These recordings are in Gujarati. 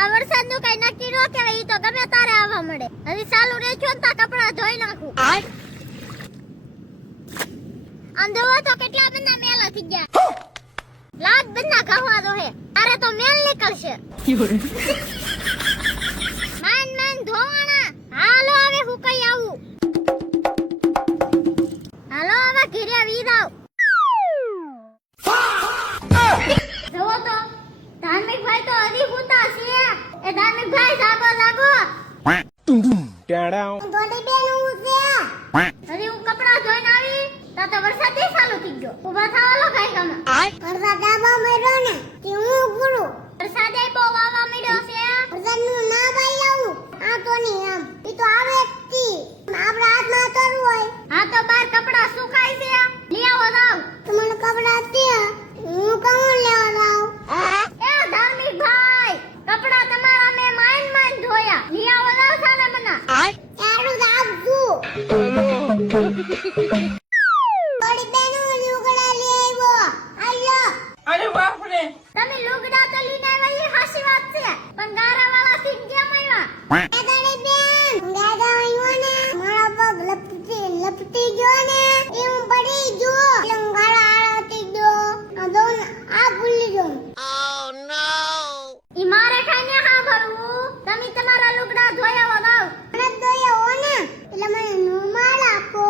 આ વરસાદનું કઈ નક્કી ન કહેવાય, ઈ તો ગમે તારે આવવા મળે. હજી ચાલુ રહેજો ને તા કપડા ધોઈ નાખું. આમ જોવો તો કેટલા બધા મેલા થઈ ગયા. લાગ બંના કહવા દો હે. અરે તો મેલ નીકળશે. માન માન ધોવાણા. હાલો હવે હું કઈ આવું. હાલો હવે ઘરે વીરાવ. જોવો તો ધાર્મિક ભાઈ તો હજી હુતા છે. એ ધાર્મિક ભાઈ જાગો જાગો. ટાડાઉ દોડી બેન હું છે. હજી હું કપડા ધોઈને આવી તા તો વરસાદ એ ચાલુ થઈ ગયો. ઊભા થાવાલો કાઈ કામ. વરસાદ આવા મળ્યો ને કે હું પૂરું. વરસાદ એ બહુ આવા મળ્યો છે. વરસાદનું ના ભાઈ આવું. આ તો નહીં આમ. ઈ તો આવે જ તી. આપણા હાથમાં તરવું હોય. હા તો બાર કપડા સુકાઈ છે. લઈ આવો જાવ. તમને કપડા છે. હું કોણ લેવા જાવ? એ ધાર્મિક ભાઈ કપડા તમારા મે માઈન માઈન ધોયા. લઈ આવો જાવ સાના મના. સારું આવજો. થોડી બેનો લુગડા લઈ આવ્યો. આયો. અરે બાપ રે તમે લુગડા તો લઈને આવ્યા એ હાસી વાત છે. પણ ગારાવાળા સીટ કેમ આવ્યા? એ દાડી બેન ગાડા આવ્યો ને મારા પગ લપટી ગયો ને એ હું પડી ગયો. એટલે હું ગાડા આળતી ગયો. આ દોન આ ભૂલી ગયો. Oh no. ઈ મારે ખાઈને હા ભરવું. તમે તમારા લુગડા ધોયા દાવ. મને ધોયા હો ને એટલે મને રૂમાલ આપો.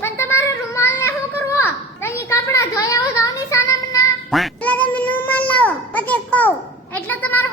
પણ તમારો રૂમાલ ને શું કરવો? તમે કપડા ધોયા હો દાવ ની સાના મના. એટલે તમે રૂમાલ લાવો પછી કહું. એટલે તમારો